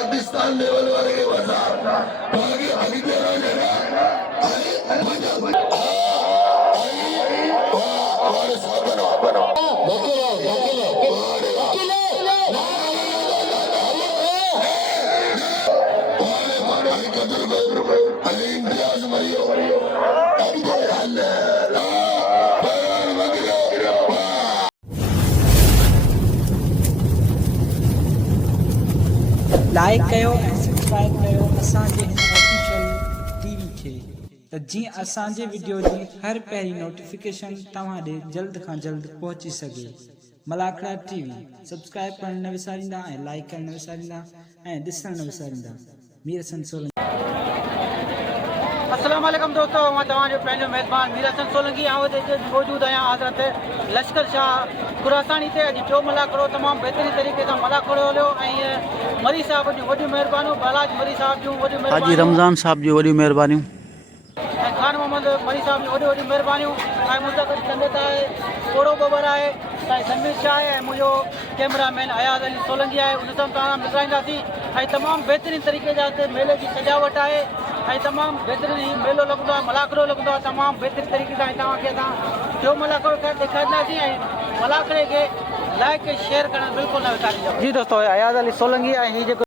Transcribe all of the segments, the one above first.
Pakistan level वाले वसा बाकी अगले जगह आई और साबनो बनो बकलो अरे इंडियाज मरियो लाइक कयो ऐं सब्सक्राइब कयो असांजे हिन ऑफिशियल टीवी खे त जीअं असांजे वीडियो जी हर पहिरीं नोटिफिकेशन तव्हां ॾे जल्द खां जल्द पहुची सघे। मलाखड़ा टीवी सब्सक्राइब करणु न विसारींदा ऐं लाइक करणु न विसारींदा ऐं ॾिसणु न विसारींदा। मीर हसन सोलंकी। अस्सलाम वालेकुम दोस्तों, मैं तव्हांजो पंहिंजो मेज़बान मीर हसन सोलंकी मौजूद आहियां हज़रत लश्कर शाह खुरासानी ते। अॼु टियों मलाखड़ो तमामु बहितरीन तरीक़े सां मलाखड़ो हलियो ऐं मरी साहब जूं वॾियूं महिरबानियूं, बालाज मरी साहब जूं वॾियूं महिरबानियूं, हाजी रमज़ान साहब जी वॾियूं महिरबानियूं ऐं खान मोहम्मद मरी साहब जूं वॾियूं वॾियूं महिरबानियूं। ऐं मूंसां गॾु संगत आहे, कोड़ो बबर आहे, साईं समीर शाह आहे ऐं मुंहिंजो कैमरामैन अयाज़ अली सोलंकी आहे। उन सां तव्हां मिलाईंदासीं ऐं तमामु बहितरीन तरीक़े जा हिते मेले जी सजावट आहे ऐं तमामु बहितरीन ही मेलो लॻंदो आहे, मलाखड़ो लॻंदो आहे तमामु बहितरीन तरीक़े सां। तव्हांखे असां टियों मलाखड़ो ॾेखारींदासीं ऐं मलाखड़े खे लाइक ऐं शेयर करणु बिल्कुलु न विसारींदा। जी दोस्तों, अयाज़ अली सोलंकी ऐं हीअ जेको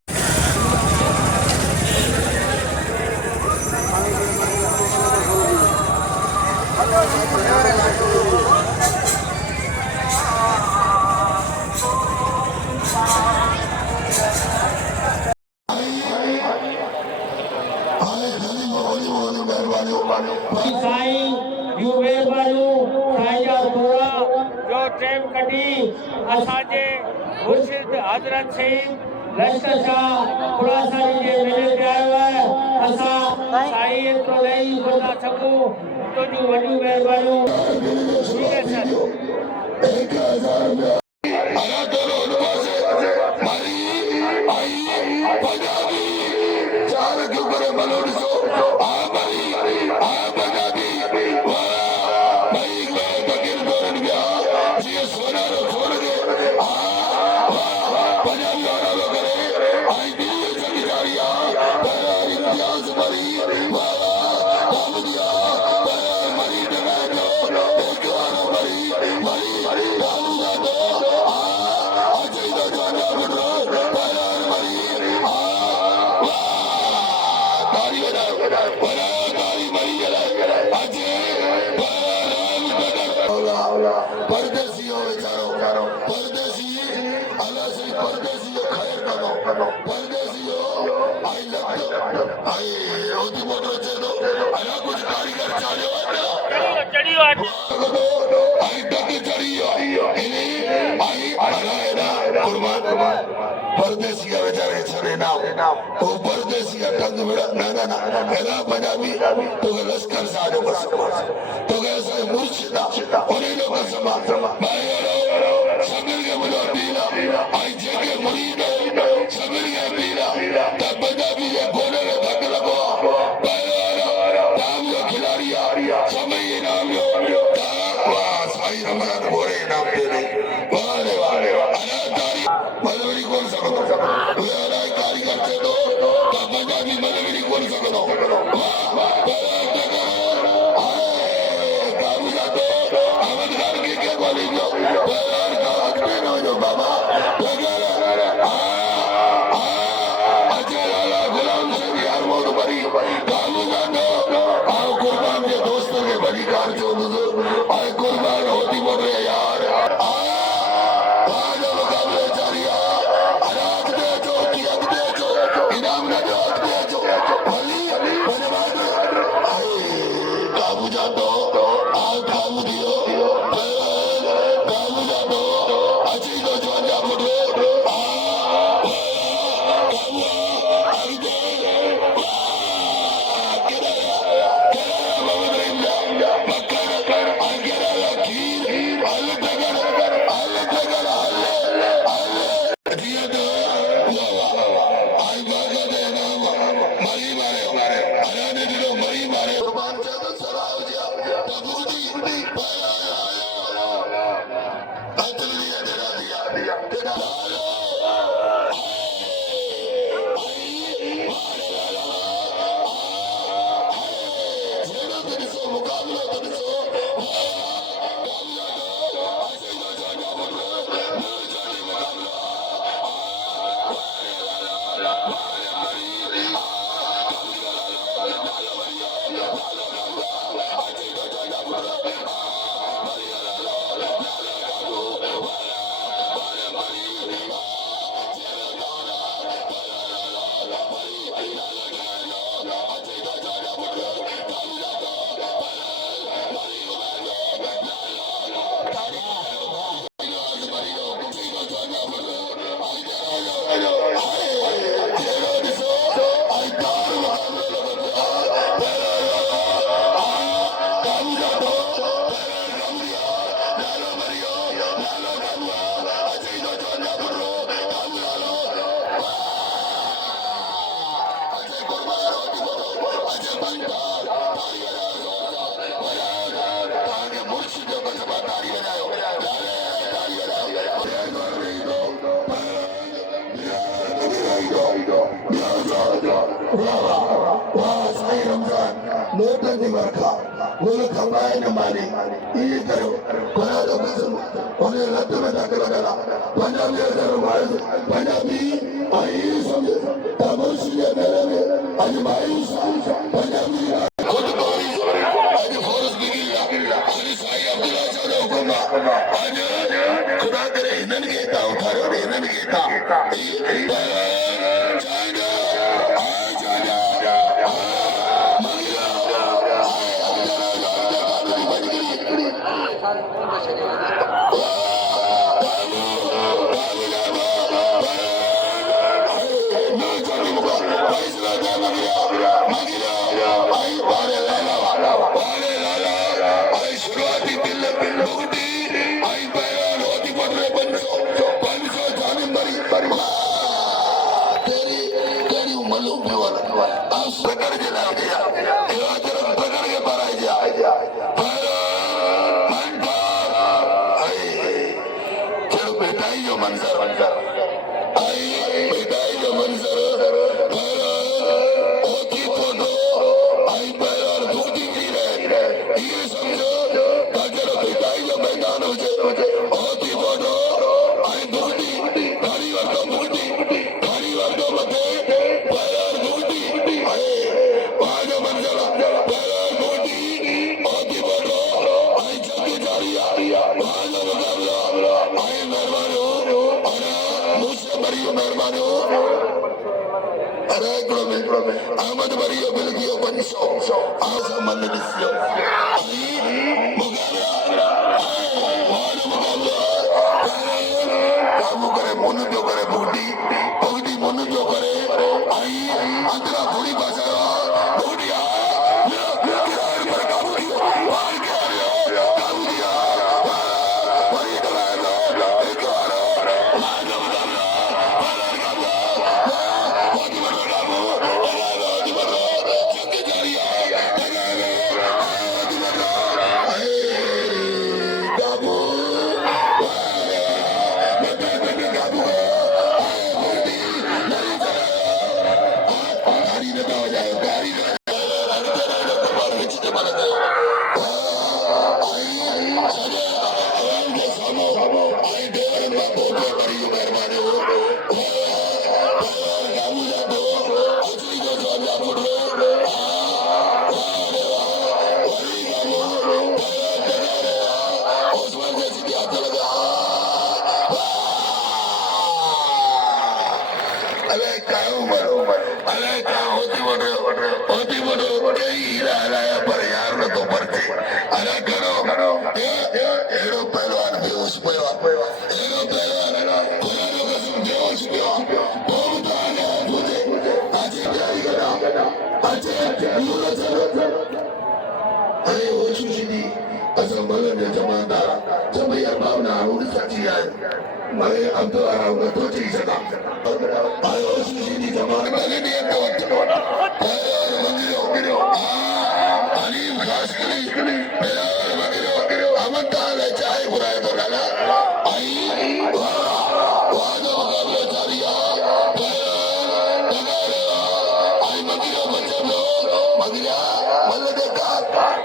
टाइम कढी असांजे मुर्शिद हज़रत सईद लश्कर शाह खुरासानी जे मेले ते आयो आहे। असां साईं एतिरो ॾेई नथा सघूं, तुंहिंजूं वॾियूं महिरबानियूं। परदेसी हो बेचारो परदेसी अल्लाह से परदेसी हो खैर करो परदेसी हो आई ओदी मोटर से दो अल्लाह कुछ कारीगर चाले चढ़ियो आई टकी चढ़ियो आई अल्लाह कुर्बान परदेसी बेचारे छड़े ना वो परदेसी टंग मिला ना एला पंजाबी तो लश्कर साजो बस तो कैसे मुर्शिदा उन्हीं लोग समा समीर के मुझे पीला आई जेके मुरीद समीर के पीला तब पंजाबी ये बोले रे धक लगो नाम जो खिलाड़ी समय नाम जो वाह साई रमजान बोरे नाम तेरे वारे अनाकारी मलवरी कौन सकतो वेरा कारीगर से दो तब पंजाबी मलवरी कौन सकतो बाबा गुलाम से यार मोद बरी कुर्बान के दोस्तों के बलिकार जो आए कुर्बान होती बोल रहे यार मुकाबले चारिया अनाथ दे जो कियत दे जो इनाम न दे जो भली काबू जा दो काबू दियो काबू जा दो अच्छी तो जो मुझे नोटंदी वर्खा बोलो खंबाए न मारी ये करो कोना तो बिसु उन्हें लत में धक्का लगा पंजाबी करो मार पंजाबी आई समझ तमोशिया मेरे में अजमाई पंजाबी खुद कोरी आज फोर्स बिगिला आज साई अब्दुल्ला चौधरी हुकुमा आज खुदा करे इनन गेता उठारो इनन गेता शुरुआती बिल लुगटी आई पैर होती पड़ रहे 500 जाने मरी तेरी मलूम भी वाला आप प्रकट के ला गया ये आजर प्रकट के पर आई जा चलो बेटाई जो मंजर आई बेटाई जो मंजर होती फोटो आई पैर और धोती की रहे ये समझो चलो बेटाई जो मैदान हो जाए होती फोटो आई धोती घड़ी वर्ग मुक्ति घड़ी वर्ग मते पैर धोती आई वहाँ जो मंजर पैर धोती होती फोटो आई जल्दी जारी वहाँ जो मुकाबला आई मेहरबानी मुझसे बड़ी मेहरबानी अरे करो में अहमद बरियो बिल्कियो 500 आज मन दिसियो मुकाबला काबू करे मन जो करे भुगती मन जो करे आई अंतरा थोड़ी भाषा भुगतिया पर काबू दिया वार के काबू दिया बड़ी दलालो एक बार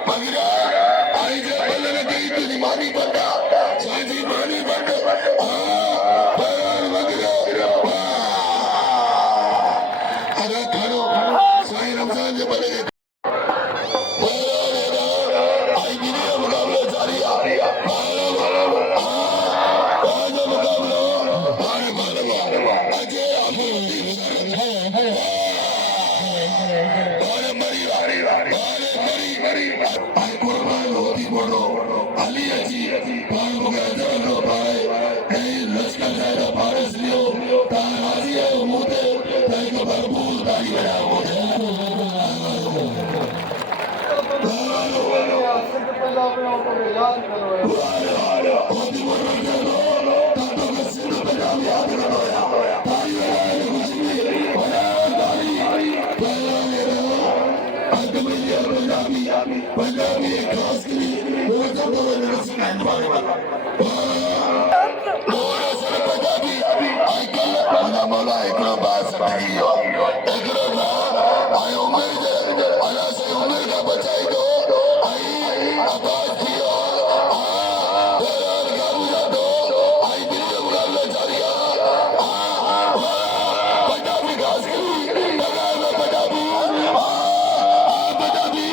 मगिरा वनो हली अची पाण मूंखे अचण थो पाए ऐं लश्कर साहिब फारिस लियो तव्हां राज़ी आहियो मूं ते त हिकु भरपूर तारी वञा पंजाबी खास करी वो जब वो नरसिंह वाले मोरा सर पंजाबी आइकल अना मौला एकरो बास भाई हो एकरो ना आय उमर जे अला से उमर का बचाई दो आई आबाद कियो दलाल का बुझा दो आई दिल मुकाबला जारिया पंजाबी खास करी पंजाबी पंजाबी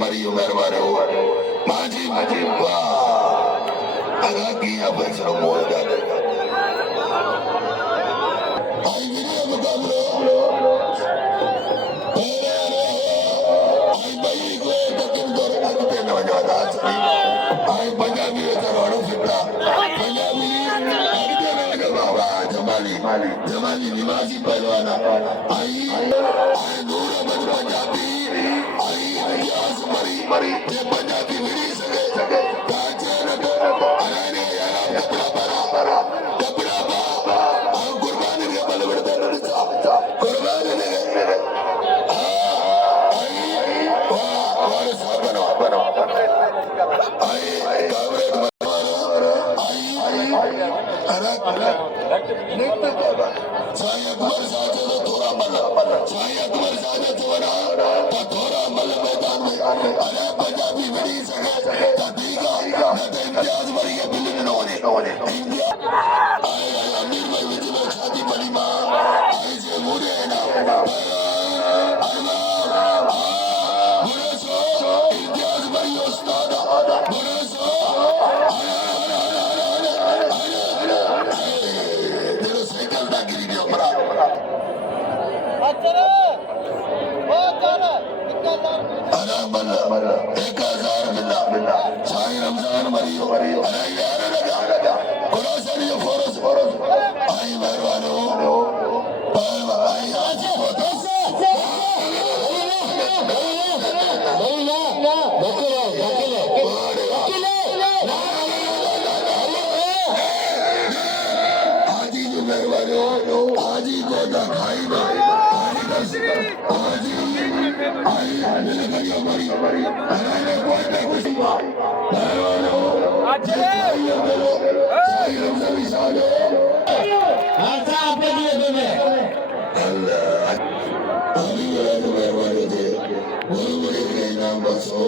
मरी उमर वारो माजी माजी वाह अगा की अफसर मोड़ जाते आई वीडियो मुकाबलो आई भाई को तकिन दौर आते न वजादा आई पंजाबी चरोड़ो फिटा पंजाबी आते न लगा बाबा जमाली जमाली निवासी पहलवाना आई नूर अहमद पंजाबी मरी ये पंजाबी मिली सके ताजर अनाने यारा कपड़ा हम कुर्बानी के बल बढ़ते रहता कुर्बानी ने और सब बनो आई कावरे अरे निकट बाबा साईं अकबर साजे तो थोड़ा मल साईं अकबर साजे थोड़ा तो थोड़ा मल मैदान में अरे पंजाबी बड़ी सके तदीगा न तो इम्तियाज बड़ी है बिल्ली ने होने इंडिया आई अमीर भाई विच में शादी बड़ी मां आई से मुरे ना बुरे सो इम्तियाज बड़ी उस्ताद बुरे सो तेरे साइकिल दा गिरी दियो बड़ा अच्छा अरे मल्ला 1000 मिला साईं रमजान मरियो अरे यार लगा खुरासानी फोरस आई मेहरबानो आई आज आजी जो मेहरबानो आजी को ना खाई ना आजी आई मिल गई हमारी अरे कोई ना कुछ मेहरबानो आज साईं रमजान सालो अच्छा आप दिए तुम्हें अल्लाह अभी वाला जो मेहरबानो थे वो बड़े के नाम बसो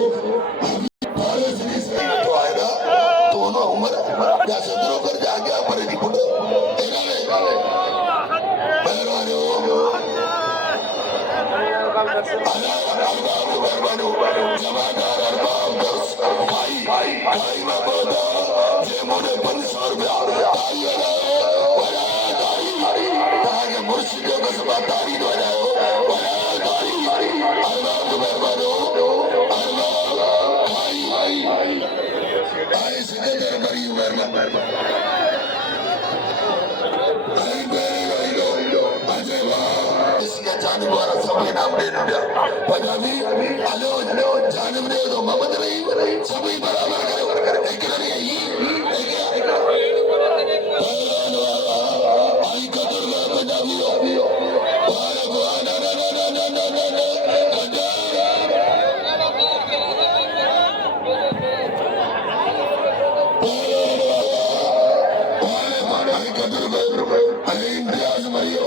भारत ने सही तो आएगा दोनों उम्र क्या सदरों कर जाके पर नहीं पड़ो मेहरबानो जमादार अरबाब भाई में बोला जे मोने 500 रुपया ताकि मुर्शिदों का सबा तारीफ हो जाओ अरबाब मेहरबानो जान द्वारा सभी नाम दे दिया पंजाबी हेलो हेलो जानब दे दो मोहम्मद नहीं सभी बराबर करो एक नहीं आई कदर में पंजाबी हो वाला वाला ना ना ना ना ना ना ना इंडियाज मरियो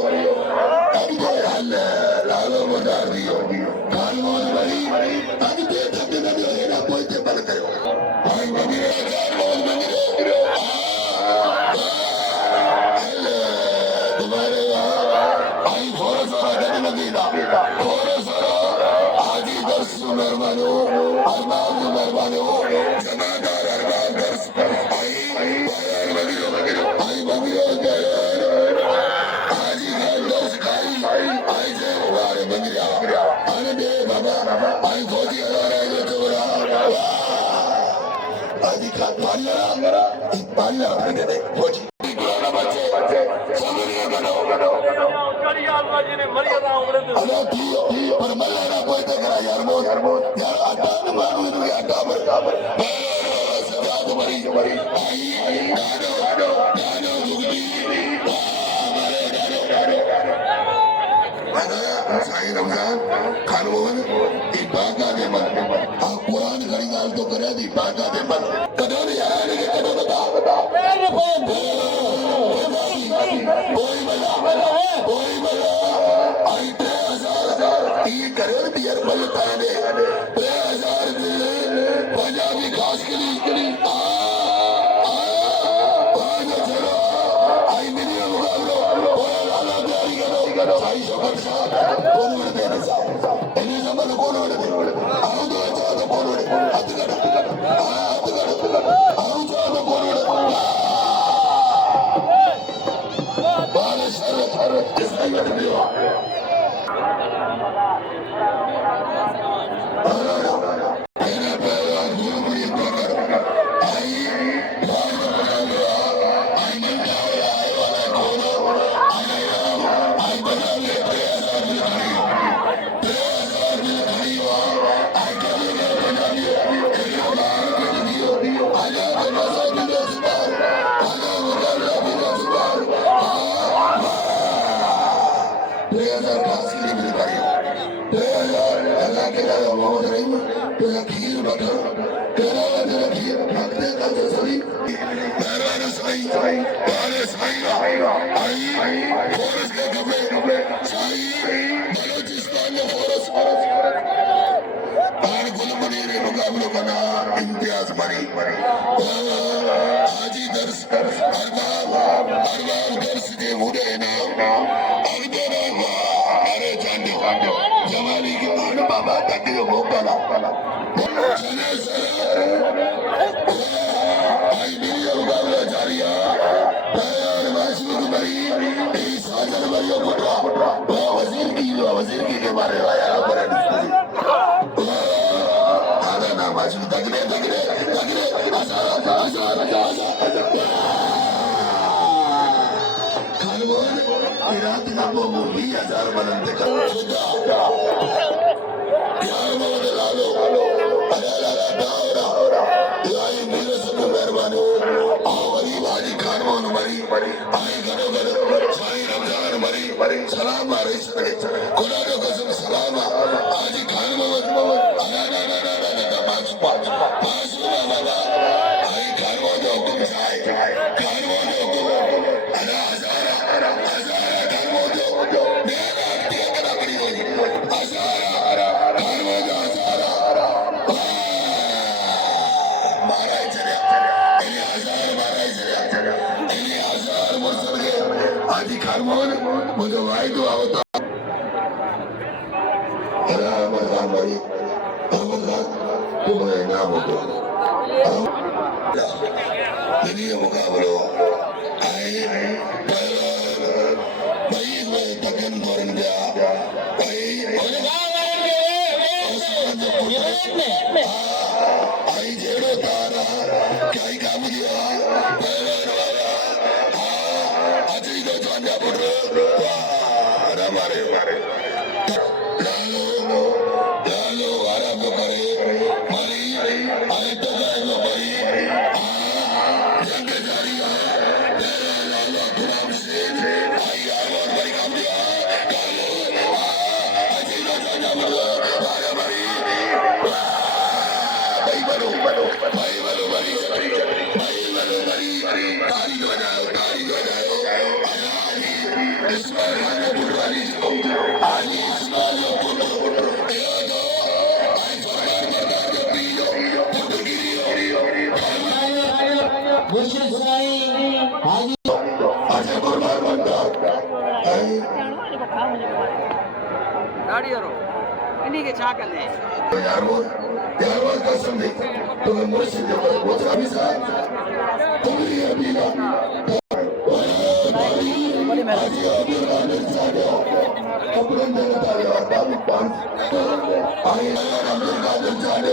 लालो मदार दियो कानून मरी अब दे थके न दियो ना कोई ते बल करो भाई मंदिर कानून मंदिर तुम्हारे आई फोरस वाला लगेगा फोरस आजी दर्श मेहरबानो अरमान मेहरबानो जमादार अरमान दर्श आई रमजान खानोन इबादा दे मन कुरान घड़ी गाल तो करे दी इबादा दे मन कदों यार के कदों बता कोई बला आई 3000 ये करोड़ बियर बलता दे 3000 पंजाबी खास के लिए आई मेरी मुकाबलो लाला तैयारी करो साई शोकर साहब कौन दे साहब इन्हें नंबर कौन दे आओ तो अच्छा तो कौन दे हाथ कर आओ तो कौन दे बाले सर इसका कर दियो इम्तियाज मरी हाजी दर्श अरबाब दर्श के मुड़े नाम अरे जानो जमानी के मान बाबा तक मोकला आई मेरी मुकाबला जारिया तैयार माशूक मरी इस हाजर मरियो पुत्रा वजीर की के बारे में आया माशूक तगड़े खानवान इराक ना वो 20,000 बुलंद कर यार मोहम्मद लालो याई मेरे सब मेहरबानी आवरी बाजी खानवान मरी आई गरो साई रमजान मरी सलाम मारे खुदा को कसम सलाम आज खानवान पांच बाबा आई खानवान जो हुक्म है खानवान जो हुक्म अना हजारा खानवान जो मेरा दिया करा बड़ी होगी हजारा खानवान जो हजारा मारा चले इन्हें हजार मुर्सल के आदि खानवान मुझे वाई दुआ होता अहमद खान भाई तुम्हारे नाम हो दुनिया मुकाबलो आए भाई में तकन दौरन गया आई जेड़ो तारा क्या ही काम किया आज ही तो जाने पुत्र मारे लालो वारा को करे मरी आई तो गए वो मरी जंग जारी है लालो गुलाम से आई आवाज बड़ी काम दिया कालो अजी ना जाना मरो वारा मरी भाई बनो मरी ताली बजाओ इसमें राजा बुढ़ानी को आली इस्माइल इन्हीं के छा कर ले यार वो कसम दे तुम्हें मुर्शिद वो अभी सा तुम ही अभी ना बड़ी मेहरबानी कपड़े में डाले और बाबू पान आई अब्दुल कादिर जाने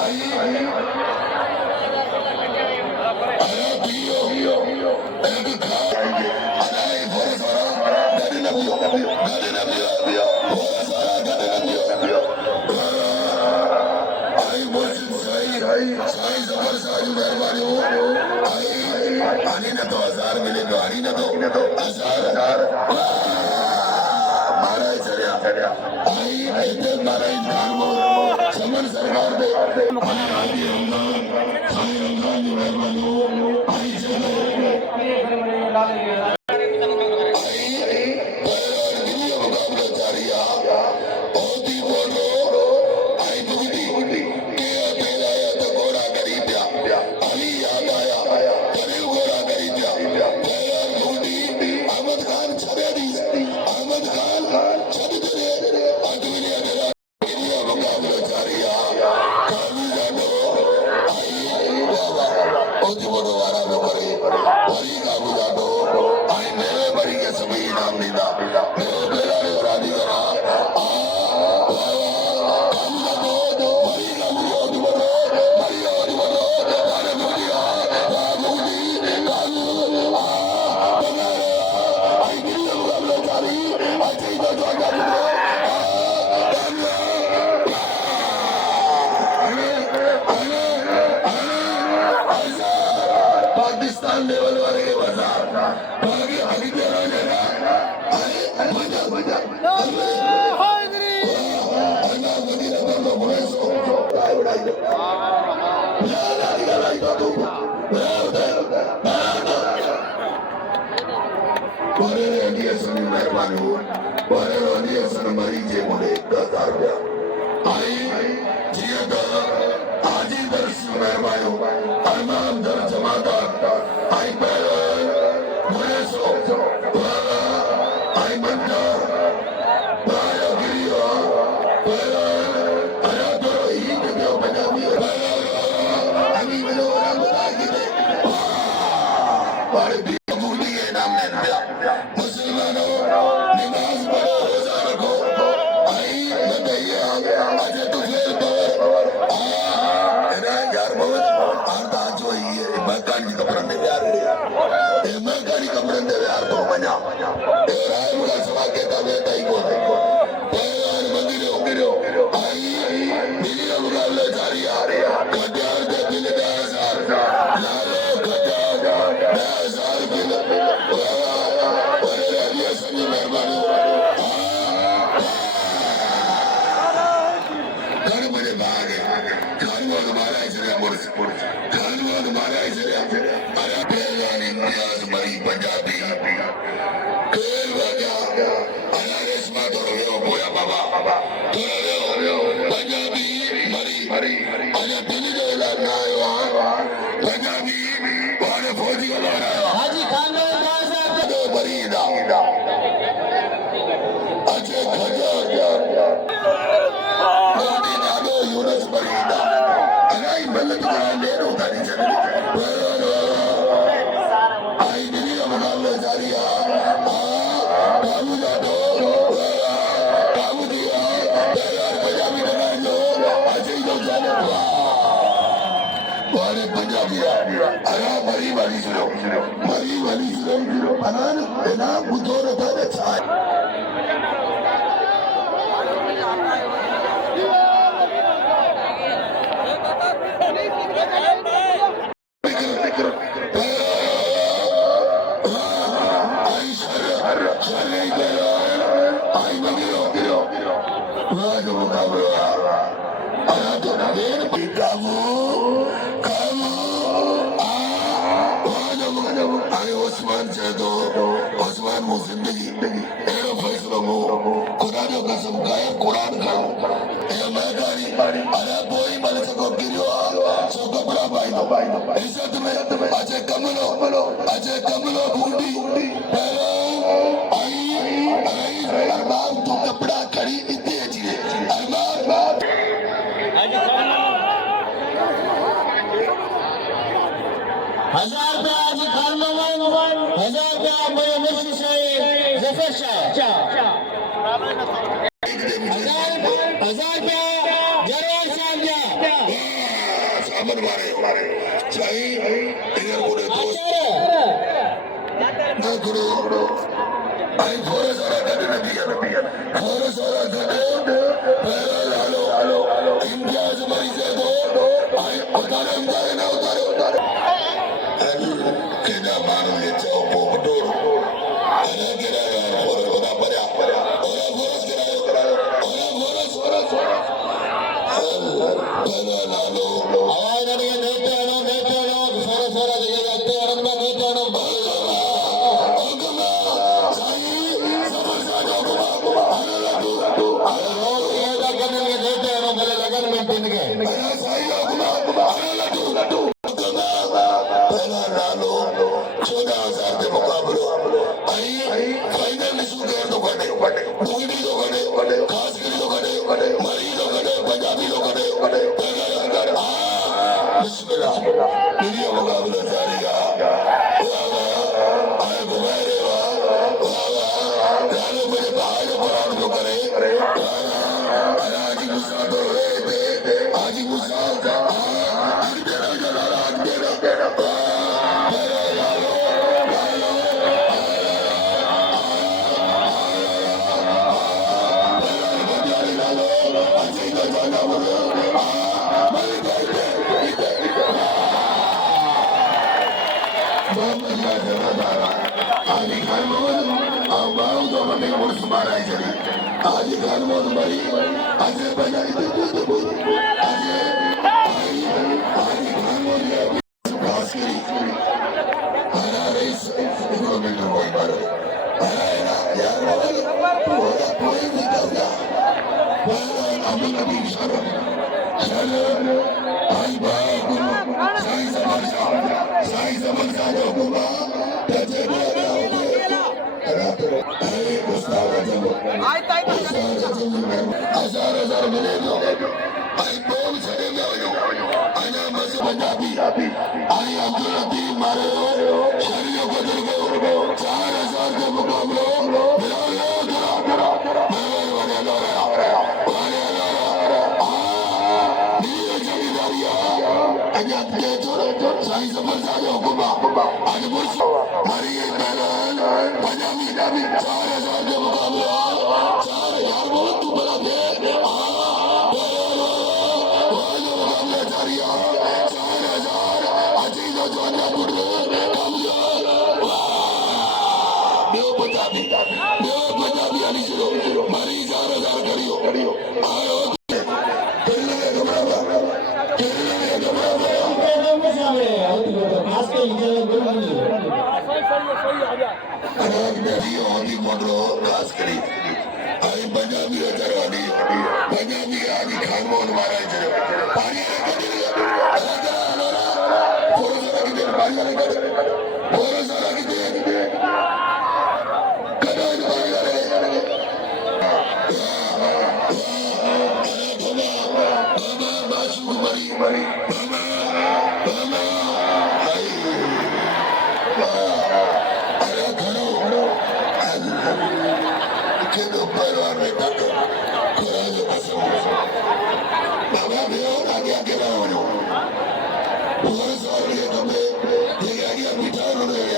आई पियो एक खाएंगे अरे बहुत सारा गले ना पियो आई मुर्शिद साई जबर साई मेहरबानी हो आनी ना तो 1000 मिलेगा आनी ना तो 1000 महाराज चढ़िया आई इधर महाराज खान को समन सरकार दे आदि रमजान साई रमजान की मेहरबानी हो आई पाकिस्तान लेवल वाले के बाजार बाकी आगे तेरा मेहरबानी हो मरीजे मुझे 10,000 रुपया आई जिया आजी दर्श मेहरबानी हो इमाम दर जमादार आई पैर मुझे सो आई मंदा पाया गिरिया पैर आया तो ही तो पंजाबी अभी मेरे और बताएगी बड़े भी मूर्ति के नाम ले दिया मुसलमानों नमाज पढ़ो रोजा रखो आई बताइए आज तो फिर पर यार बहुत आर्दा जो ये मकान की कपड़े दे यार ये मकान की कपड़े दे यार तो बना ये राय मुला सवा के तबे ताई को यार मंदिर आई दिल्ली का मुकाबला जारी आ रहा कटियार के दिल 10,000 लालो कटियार 10,000 किलो और ये सभी मेहरबानी घर मुझे भागे घर वो तुम्हारा इसलिए मुर्श घर वो तुम्हारा इसलिए अरे पहलवान इम्तियाज मरी पंजाबी खेल बजा अरे रेशमा तो रहे बोया बाबा तो रहे पंजाबी मरी अरे दिल्ली जो इलाज ना आया पंजाबी वाले फौजी को लड़ा हाजी खान तो बरी दा अच्छे खजा यूनस बरीदा अनाई मलक जहां ले रो गाड़ी चल आई दिल्ली का मुकाबला जारी है काबू जादो काबू दिया यार पंजाबी बना लो अजय जो जाने वाले पंजाबी अरे मरी वाली सुनो अनान ना बुद्धो रखा अच्छा Osman Jado, Osman Muzindagi, Aero Faislomo, Kurano Kasam Kaya, Kuran Kao, Yamakari, Araboi, Malasako Kirio, Sokabra Baino, Isatame, Aja Kamalo, Bundi, Hello, Armam to Kapra Kari, Iti, Armam. हजार पे आज खान मोबाइल 1000 पे आप मेरे मुश्किल से जफर शाह 1000 पे जरवार साहब जा सामन मारे चाहिए इधर बोले दोस्त ना करो आई थोड़ा सारा गड्ढे में दिया थोड़ा सारा गड्ढे पहला लालो इम्तियाज मरी से दो आई उतारे ना उतारे कितना मानो ये चौको बटोर अरे गिरा और होना पड़ा और बोरस गिरायो और बोरस पहला लालो आवाज आ रही है नेते आनो सारा जगह जाते हैं अरंबा नेते आनो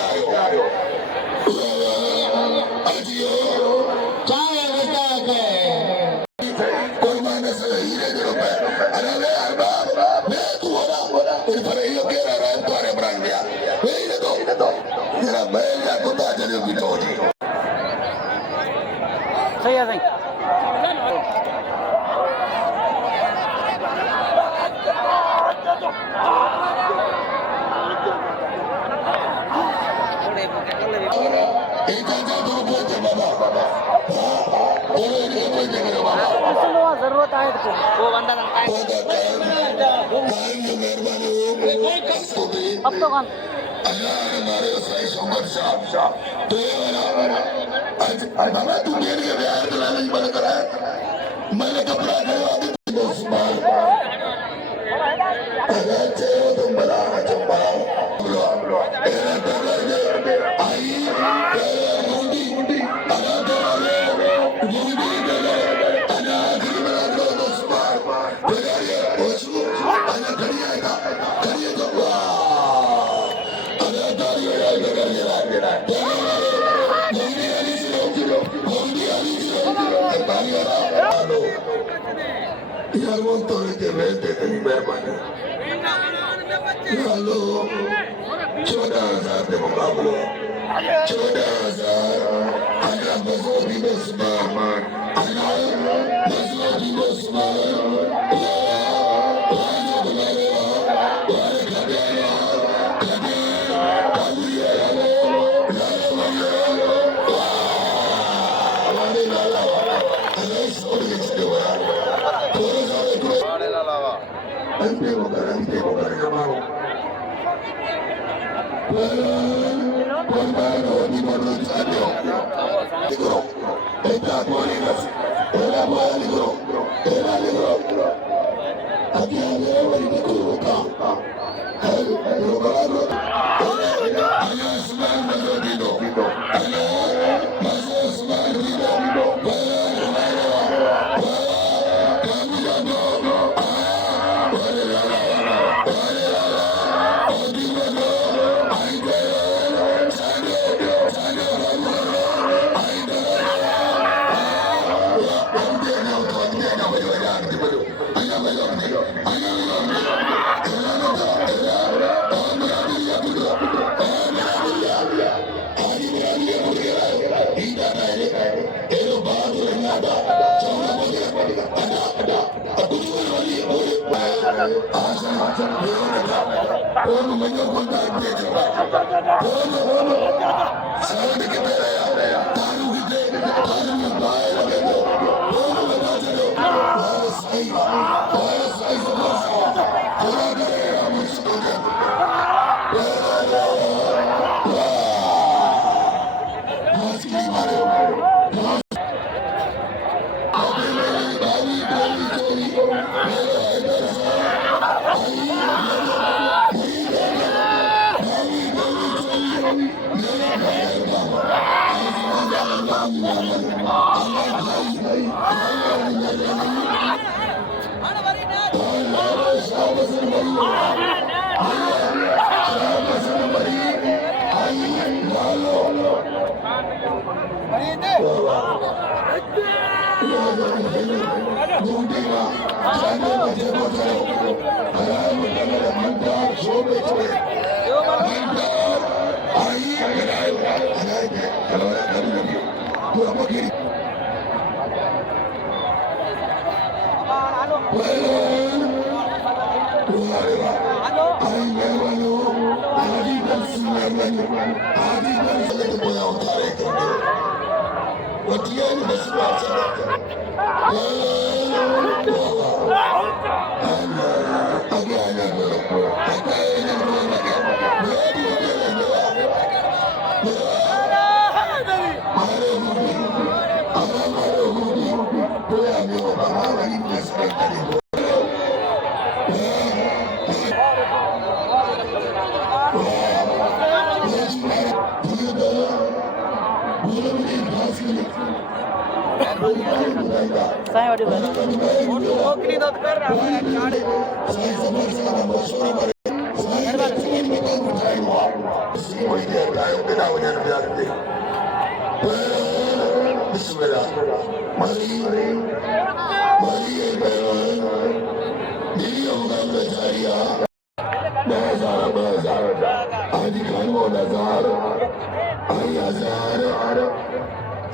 Ayo सही है साईं जरूरत आहे तो वो बंदा अब तो कौन मैंने कपड़ा यार वो तो के रहते तेरी मेहरबानी हेलो 14,000 के मुकाबले 14,000 अगर मजूरी में सुमान अगर मजूरी में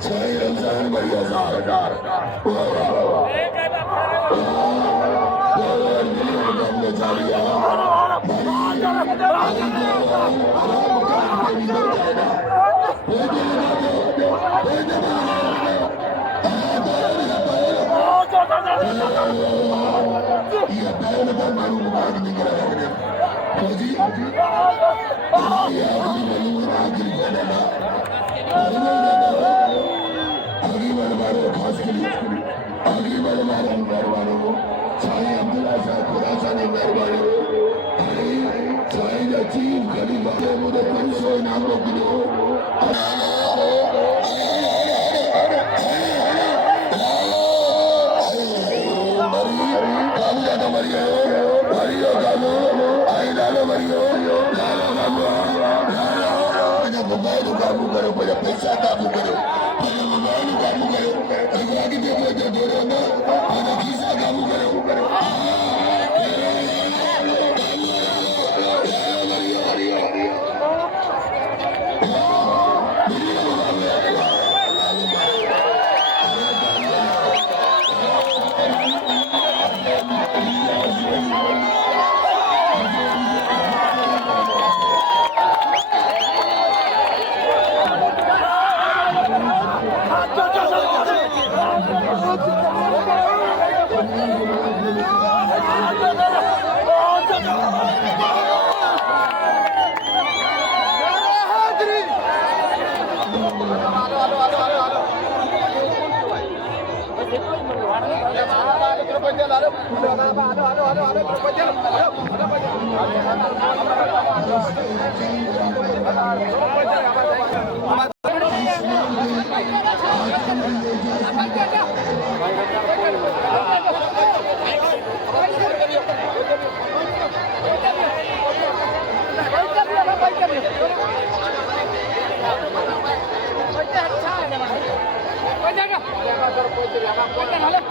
साईं रमजान भाई 1000 वाह वाह वाह हमने जारिया साईं अब्दुल्ला साहब खुरासा ने मेहरबानी साईं चीफ गरीब मुझे 300 इनाम किलो मोबाइल काबू करो पहले पैसा काबू करो पहले मोबाइल काबू करो अगला की देखो जो दे रहे हो ना पहले खीसा काबू करो Jangan